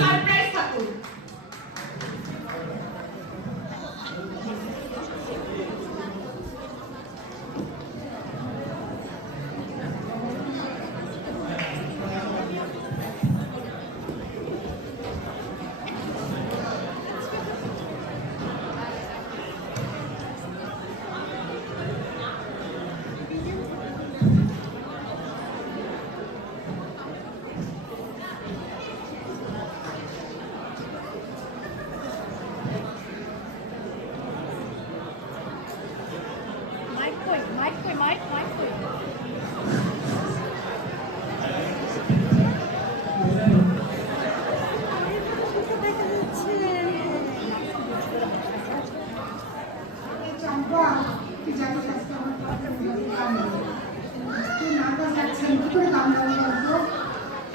Surprise থাকুক।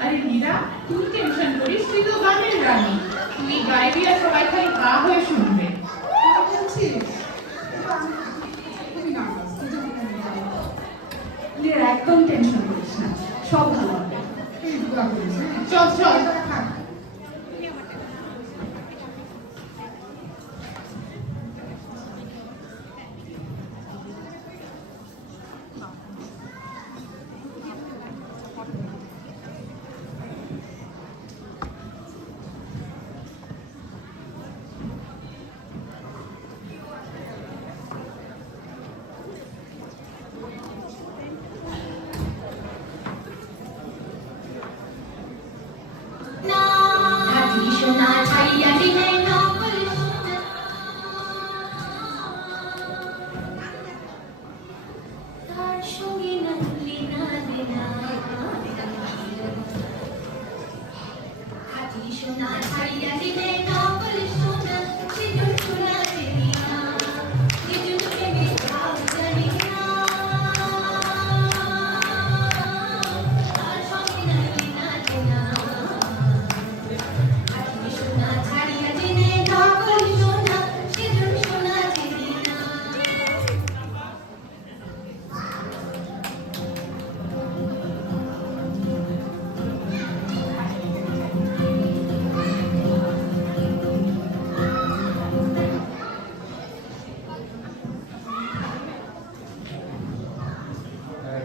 আরে মীরা, তুই টেনশন করিস, তুই তো গানের রানী, তুই গাইবি আর সবাই খালি গা হয়ে শুনবে। একদম টেনশন করিস না, সব ভালো হবে। চল চল।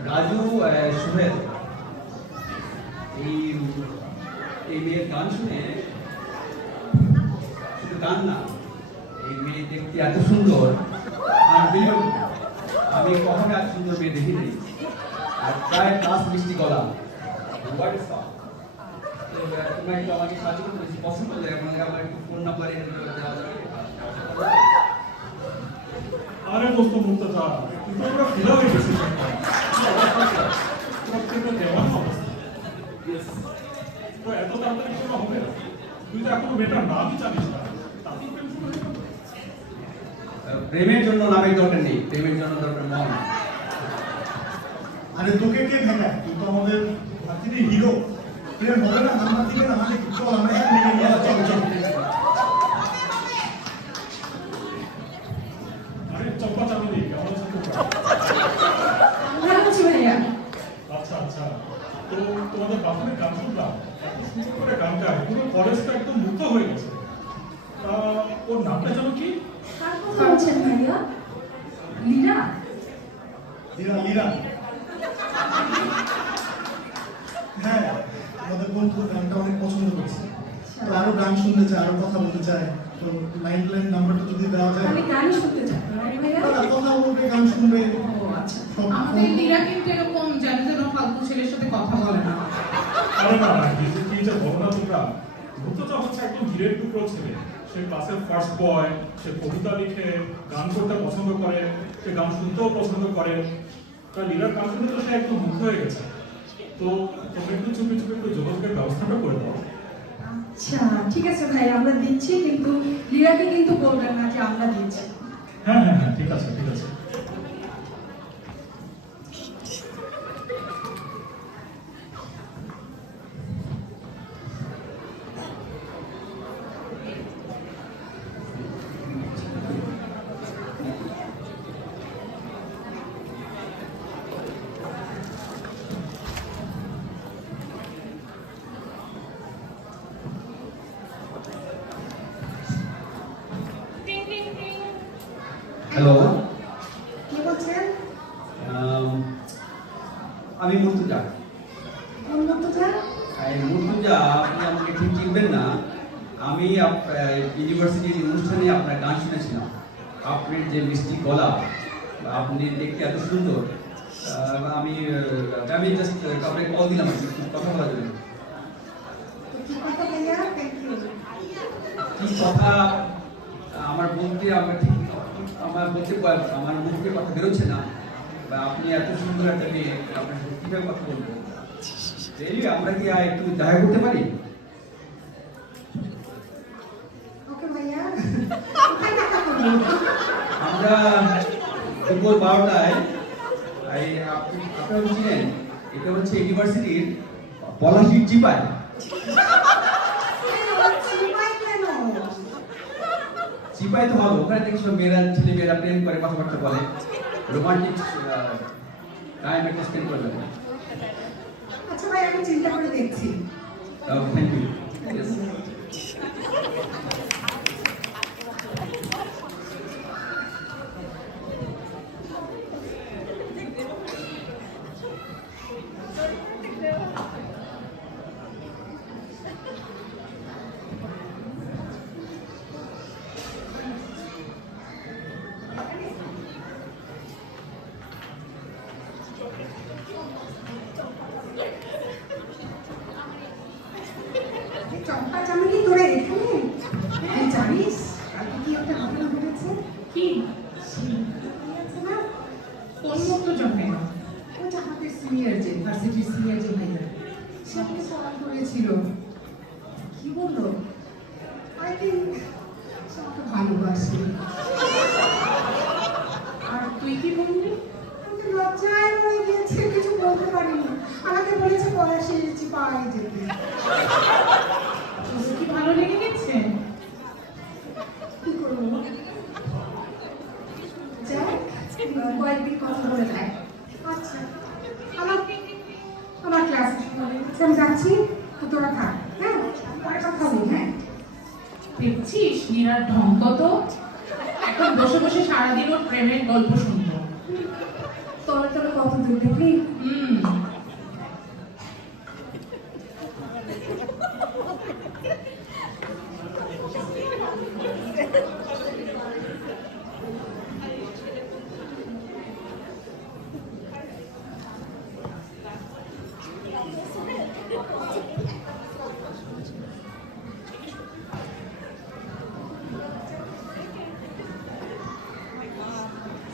রাজু, সুহেল, এই মেয়ের গান শুনে, শুধু গান না, এই মেয়ে দেখতে এত সুন্দর, আমি কখনো এত সুন্দর মেয়ে দেখি নাই। আর প্রায় ক্লাস মিষ্টি গলা, তোমরা একটু আমাকে সাহায্য করতে বেশি পছন্দ করে, আমার একটু ফোন নাম্বার দেওয়া যাবে? আরে দোস্ত মুক্তা, কিন্তু আমরা ফিরা হয়ে গেছি। এত তাড়াতাড়ি কোনো হবে না, তুই তো এখনো বেটার নামই জানিস না। প্রেমের জন্য নামের দরকার নেই, প্রেমের জন্য দরকার মন। আরে তোকে কে ঠেকায়? তুই তো আমাদের ভার্সিটির হিরো। প্রেম হবে না, নাম্বার দিবে না, আমাদের চল আমরা এখানে নিয়ে চল চল। আরে চম্পা চাঁদনি, কেমন আছো তোমরা? ভালো আছি ভাইয়া। আচ্ছা আচ্ছা, তো তোমাদের বাথরুমে গান শুনলাম, এত সুন্দর করে গান গায়, পুরো কলেজটা একদম মুক্ত হয়ে গেছে। ওর নামটা যেন কি? কার কথা বলছেন ভাইয়া? লীরা? লীরা, লীরা। হ্যাঁ, আমাদের বন্ধু গানটা অনেক পছন্দ করছে, তো আরো গান শুনতে চায়, আরো কথা বলতে চায়। তো লাইন নাম্বারটা যদি দেওয়া যায়। আমি গান শুনতে চাই ভাইয়া। কথা বলবে, গান শুনবে। ও আচ্ছা, আমাদের লীরা কিন্তু এরকম যেন যেন ফালতু ছেলের সাথে কথা বলে না। আরে না না, কি যে বলো না তোমরা। মুক্তটা হচ্ছে একদম হীরের টুকরো ছেলে। সে ক্লাসের ফার্স্ট বয়, সে কবিতা লিখে, গান করতে পছন্দ করে, সে গান শুনতেও পছন্দ করে। তাই লীলার গান শুনে তো সে একদম মুগ্ধ হয়ে গেছে। তো তোমরা একটু চুপি চুপি একটু যোগাযোগের ব্যবস্থাটা করে দাও। আচ্ছা ঠিক আছে ভাই, আমরা দিচ্ছি, কিন্তু লীরাকে কিন্তু বলবেন না যে আমরা দিচ্ছি। হ্যাঁ হ্যাঁ হ্যাঁ, ঠিক আছে ঠিক আছে। হ্যালো, কে বলছেন? আমি মুর্তুজা। কোন মুর্তজা? এই মুর্তুজা, আপনি আমাকে ঠিক চিনবেন না। আমি ইউনিভার্সিটির অনুষ্ঠানে আপনার গান শুনেছিলাম। আপনার যে মিষ্টি গলা, আপনি দেখতে এত সুন্দর। আমি আমি জাস্ট আপনাকে কল দিলাম আর কি, কথা বলার জন্য। তো কি কথা ভাইয়া? Thank you. কি কথা আমার বলতে আমার মুখ থেকে কথা বেরোচ্ছে না। বা আপনি এত সুন্দর একটা মেয়ে, আপনার সাথে কিভাবে কথা বলবো? আমরা কি একটু দেখা করতে পারি? ওকে ভাইয়া। কোথায় দেখা করবো? আমরা দুপুর 12টায় আপনারা বুঝলেন, এটা হচ্ছে ইউনিভার্সিটির পলাশির চিপায়। চিপাই কেন? চিপাই তো ভালো, ওখানে দেখছো ছেলে মেয়েরা প্রেম করে, কথাবার্তা বলে, রোমান্টিক টাইম একটা স্পেন্ড করবে। আচ্ছা ভাই, আমি চিন্তা করে দেখছি। Thank you. এই চম্পা চামেলি তোরা এখানে? হ্যাঁ, জানিস কালকে কি একটা ঘটনা ঘটেছে? কি? আছে না? কোন মুক্ত জন্মে? ওই যে আমাদের সিনিয়র, যে ভার্সিটির সিনিয়র যে ভাইয়া, সে আমাকে ফোন করেছিল। কি বললো? আই থিঙ্ক সে আমাকে ভালোবাসে। আর তুই কি বললি? আমি তো লজ্জায় মরে গিয়েছে, কিছু বলতে পারিনি। আমাকে বলেছে পলাশির চিপায় যেতে। তোর কি ভালো লেগে গেছে? কি করবো? যাক, কয়েকদিন কথা বলে দেয়। আচ্ছা, আমার ক্লাস আমি যাচ্ছি, তো তোরা থাক। হ্যাঁ, পরে কথা বলি। হ্যাঁ, দেখছিস নীরার ঢং কত? এখন বসে বসে সারাদিন ওর প্রেমের গল্প শুনবো। তলে তলে কত দূর দেখলি?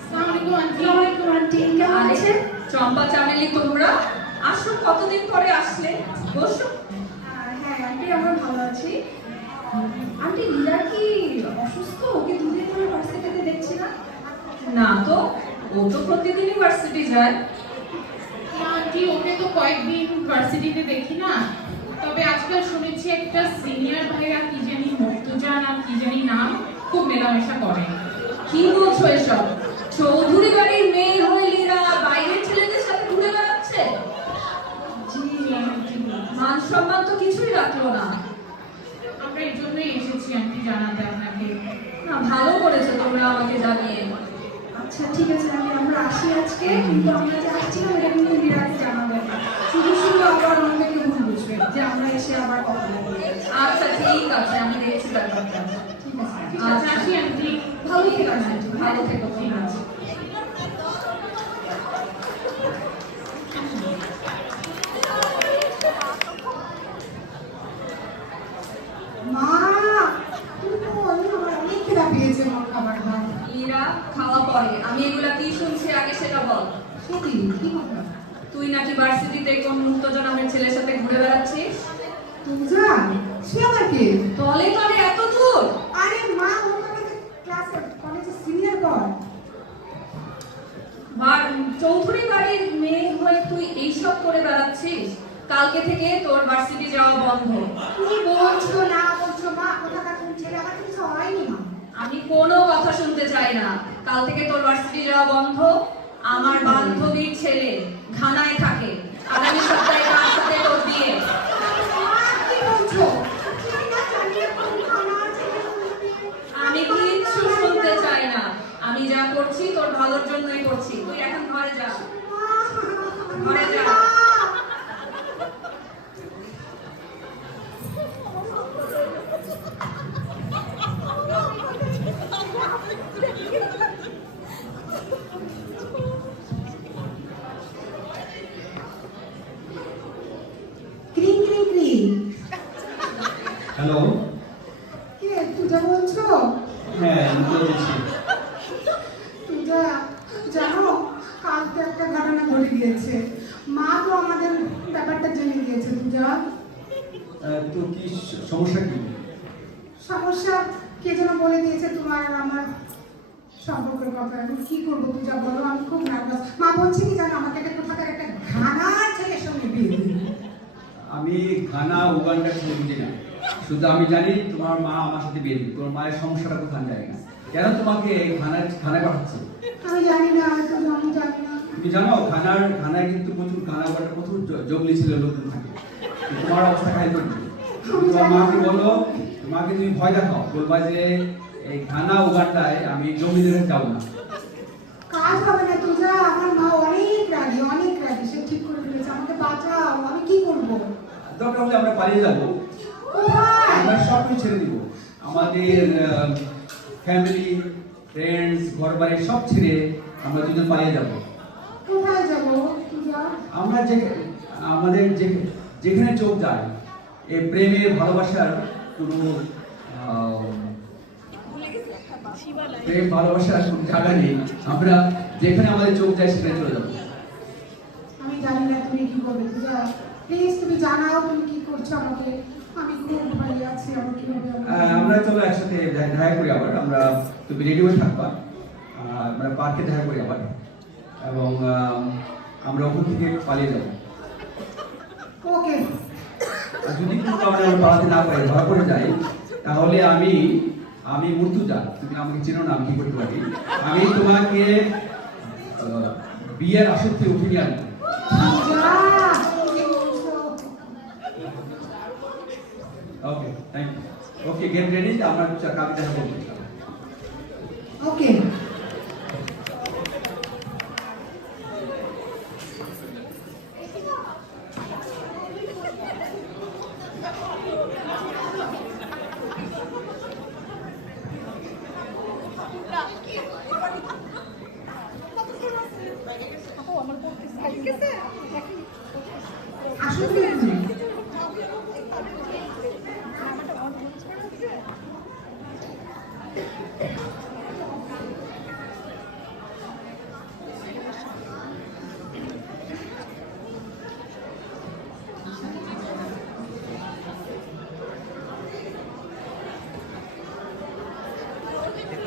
আসসালামু আলাইকুম আন্টি। আসসালামু আলাইকুম আন্টি, কেমন আরে আছেন? চম্পা চামেলি, তোমরা আসো, কতদিন পরে আসলে? বসো। হ্যাঁ আন্টি, আমরা ভালো আছি। আন্টি, লীলা কি অসুস্থ? ওকে দুদিন ধরে ভার্সিটিতে দেখছি না। না তো, ও তো প্রতিদিন ইউনিভার্সিটি যায়। না আন্টি, ওকে তো কয়েকদিন ভার্সিটিতে দেখি না। তবে আজকাল শুনেছি একটা সিনিয়র ভাইয়া কি জানি মুর্তুজা না কি জানি নাম, খুব মেলামেশা করে। কি বলছো এসব? চৌধুরী বাড়ির মেয়ে হয়ে লীরা বাইরের ছেলেদের সাথে ঘুরে বেড়াচ্ছে? জি আন্টি, মান সম্মান তো কিছুই রাখলো না। আমরা এই জন্যই এসেছি আন্টি, জানাতে আপনাকে। না, ভালো করেছো তোমরা আমাকে জানিয়ে। আচ্ছা ঠিক আছে আন্টি, আমরা আসি আজকে, কিন্তু আমরা যে আসছিলাম এটা কিন্তু লীলাকে জানাবেন না। শুধু শুধু আবার অনেকে ভুল বুঝবে যে আমরা এসে আবার কথা বলবো। আচ্ছা ঠিক আছে, আমি দেখছি ব্যাপারটা। ঠিক আছে, ঠিক আছে, আসি আন্টি। ভালো থেকো আন্টি। ভালো থেকো, ঠিক আছে। মা, তুমি তো আমার অনেক খিদা পেয়েছে, আমার খাবার দাও। লীরা, খাওয়া পরে। আমি এগুলা কি শুনছি আগে সেটা বল। সে কি কথা? তুই নাকি ভার্সিটিতে কোন মুক্তজন নামের ছেলের সাথে ঘুরে বেড়াচ্ছিস? তুমি জান সে আবার কে? তলে তলে এত দূর? আরে মা, ও তো আমাদের ক্লাসে কলেজে সিনিয়র বল। চৌধুরী বাড়ির মেয়ে হয়ে তুই এইসব করে বেড়াচ্ছিস? কালকে থেকে তোর ভার্সিটি যাওয়া বন্ধ। তুমি বলছো না বলছো মা, কোথাকার কোন ছেলে, আমার তো কিছু হয়নি মা। আমি কোনো কথা শুনতে চাই না। কাল থেকে তোর ভার্সিটি যাওয়া বন্ধ। আমার বান্ধবীর ছেলে ঘানায় থাকে। আগামী সপ্তাহে তার সাথে তোর বিয়ে। মা, কি বলছো? তুমি না জানিয়ে কোন খানা আছে? আমি কিচ্ছু শুনতে চাই না। আমি যা হ্যালো, কে পূজা বলছো? হ্যাঁ আমি বলছি। পূজা, জানো কাল তো একটা ঘটনা ঘটে গিয়েছে। মা তো আমাদের ব্যাপারটা জেনে গিয়েছে পূজা। তো কি সমস্যা কি? সমস্যা কে যেন বলে দিয়েছে তোমার আর আমার সম্পর্কের কথা। আমি কি করবো পূজা বলো, আমি খুব নার্ভাস। মা বলছে কি জানো, আমাকে একটা কোথাকার একটা ঘানার ছেলের সঙ্গে বিয়ে দিবে। আমি ঘানা উগান্ডা কিছু বুঝি না, শুধু আমি জানি তোমার মা আমার সাথে বিয়ে দিবে। তোমার মায়ের সমস্যাটা কোথায় জানি না, কেন তোমাকে ঘানায় পাঠাচ্ছে? আমি জানি না, আমি জানি না। তুমি জানো ঘানায় কিন্তু প্রচুর প্রচুর জঙ্গলি ছিল, লোকজন থাকে। তো তোমার অবস্থা খাই করবে। তোমার মাকে বলো, মাকে তুমি ভয় দেখাও, বলবা যে এই ঘানা উগান্ডায় আমি জঙ্গলিদের যাবো না। কাজ হবে না পূজা, আমার মা অনেক রাগী, অনেক রাগী। সে ঠিক করে ফেলেছে, আমাকে বাঁচাও। আমি কি করবো? দরকার হলে আমরা পালিয়ে যাবো, কোথায়? আমরা সব কিছু ছেড়ে দিব। আমাদের ফ্যামিলি, ফ্রেন্ডস, ঘর বাড়ি সব ছেড়ে আমরা দুজন পালিয়ে যাব। কোথায় যাবো পূজা? আমরা আমাদের যেখানে চোখ যায়, এই প্রেমের ভালোবাসার কোনো প্রেম ভালোবাসার কোনো জায়গা নেই। আমরা যেখানে আমাদের চোখ যায় সেখানে চলে যাবো। আমি জানি না তুমি কি করবে পূজা। প্লিজ তুমি জানাও তুমি কি করছো আমাকে। আমি খুব ভয় আছি, আমার কিভাবে আমরা চলো একসাথে দেখা করি আবার। তুমি রেডি হয়ে থাকবা, আমরা পার্কে দেখা করি আবার, এবং আমরা ওখান থেকে পালিয়ে যাবো। ওকে। আর যদি কোনো কারণে আমরা পালাতে না পারি, ধরা পড়ে যাই, তাহলে আমি মুর্তুজা, তুমি আমাকে চেনো না, আমি কি করতে পারি? আমি তোমাকে বিয়ের আসর থেকে উঠে নিয়ে আনবো। পূজা, কি বলছো? Okay, thank you. Okay, get ready, আমরা কালকে দেখা করবো। ওকে।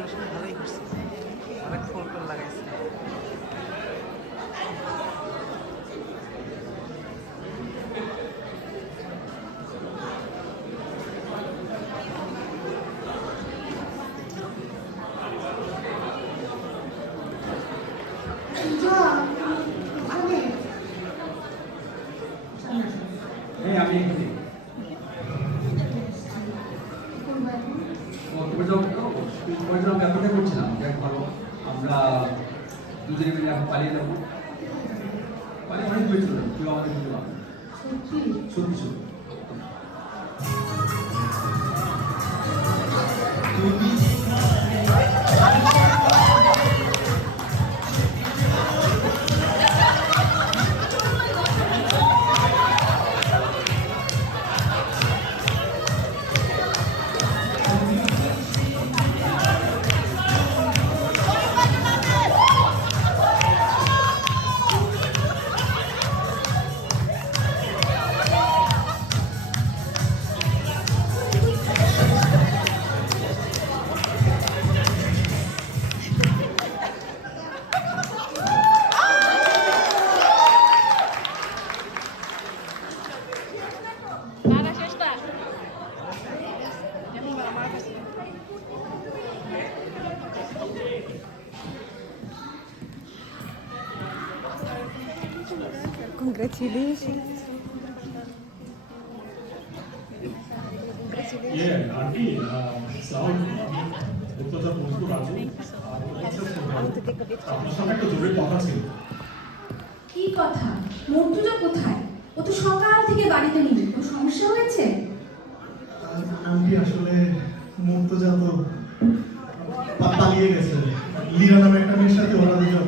আসলে ভালোই করছে, অনেক ফুল টুল লাগাইছে। পূজা, ওখানে হ্যাঁ, আমি এখানে। কি করবো এখন? তোমার জন্য আমি অপেক্ষা করছিলাম। দেখ ভালো, আমরা দুজনে মিলে এখন পালিয়ে যাবো। পালিয়ে অনেক দূরে চলে যাবো, কেউ আমাদের বুঝতে পারবে না। সত্যি? সত্যি সত্যি। Congratulations. আন্টি সাউন্ড মুক্তজা বন্ধু রাজু, আপনার সাথে একটা জরুরি কথা ছিল। কি কথা? মর্তুজা কোথায়? ও তো সকাল থেকে বাড়িতে নেই, কোনো সমস্যা হয়েছে? আন্টি আসলে মুর্তজা তো পালিয়ে গেছে। লীরা নামে একটা মেয়ের সাথে ওরা দুজন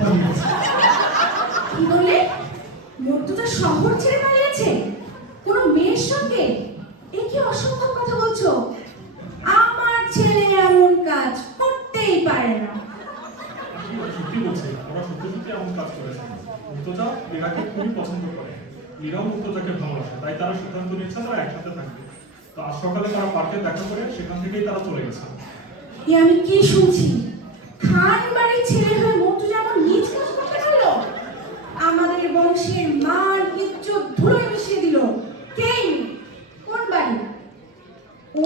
পালিয়ে গেছে। কি বলে? মর্তুজা শহর ছেড়ে পালিয়েছে কোনো মেয়ের সঙ্গে? খুবই পছন্দ করে, মীরাও মুক্তজাকে ভালোবাসে, তাই তারা সিদ্ধান্ত নিয়েছে তারা একসাথে থাকবে। তো আজ সকালে তারা পার্কে দেখা করে সেখান থেকেই তারা চলে গেছে। এ আমি কি শুনছি? খান বাড়ির ছেলে হয়ে মর্তুজা আমার নিজ কাজ করতে গেল, আমাদের বংশের মান ইজ্জত ধুলোয় মিশিয়ে দিল। কে? কোন বাড়ি?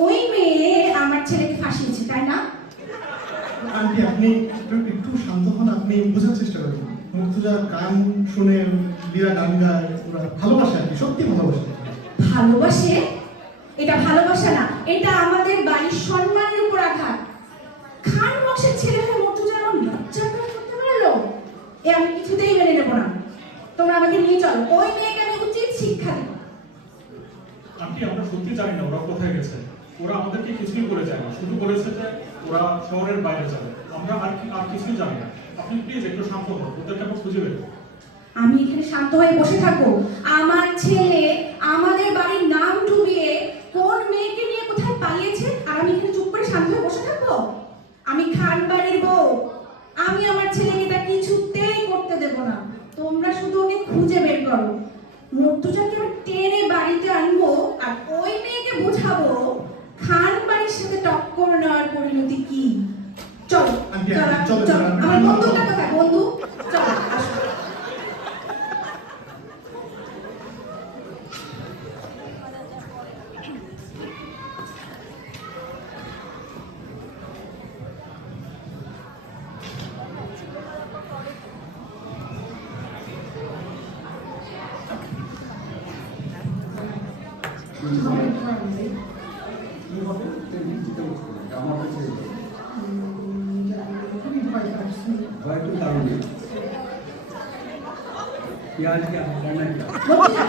ওই মেয়ে আমার ছেলেকে ফাঁসিয়েছে, তাই না? আন্টি আপনি একটু শান্ত হন, আপনি বোঝার চেষ্টা করুন। মুর্তজা গান শুনে লিরা গান গায়, ওরা ভালোবাসে আর কি, সত্যি ভালোবাসে। ভালোবাসে? এটা ভালোবাসা না, এটা আমাদের বাড়ির সম্মানের উপর আঘাত। খান বংশের ছেলে হয়ে মর্তুজা আমার লজ্জা করতে পারলো? এ আমি কিছুতেই মেনে নেব না। তোমরা আমাকে নিয়ে চলো, ওই মেয়েকে আমি উচিত শিক্ষা দেব। আন্টি আমরা সত্যি জানি না ওরা কোথায় গেছে। ওরা আমাদেরকে কিছুই করে যায় না, শুধু বলেছে যে ওরা শহরের বাইরে যাবে। আমরা আর কিছুই জানি না। আপনি প্লিজ একটু শান্ত হন, ওদেরকে আমরা খুঁজে বের করব। আমি এখানে শান্ত হয়ে বসে থাকবো? আমার ছেলে আমাদের বাড়ির নাম ডুবিয়ে কোন মেয়েকে নিয়ে কোথায় পালিয়েছে, আর আমি এখানে চুপ করে শান্ত হয়ে বসে থাকবো? আমি খান বাড়ির বউ, আমি আমার ছেলেকে এটা কিছুতেই করতে দেব না। তোমরা শুধু ওকে খুঁজে বের করো। মর্তুজাকে আমি টেনে বাড়িতে আনবো, আর ওই মেয়েকে বোঝাবো খান বাড়ির সাথে টক্কর নেওয়ার পরিণতি কি। চলো আন্টি, চলো চলো, চলো, চলো। আমার বন্ধুটা কোথায়? বন্ধু চলো আসো। কি হবে চিন্তা করতে হবে, আমার কাছে খুবই ভয় পাচ্ছি। ভয় তো কারণ নেই। পেঁয়াজ কি আপনার না? মর্তুজা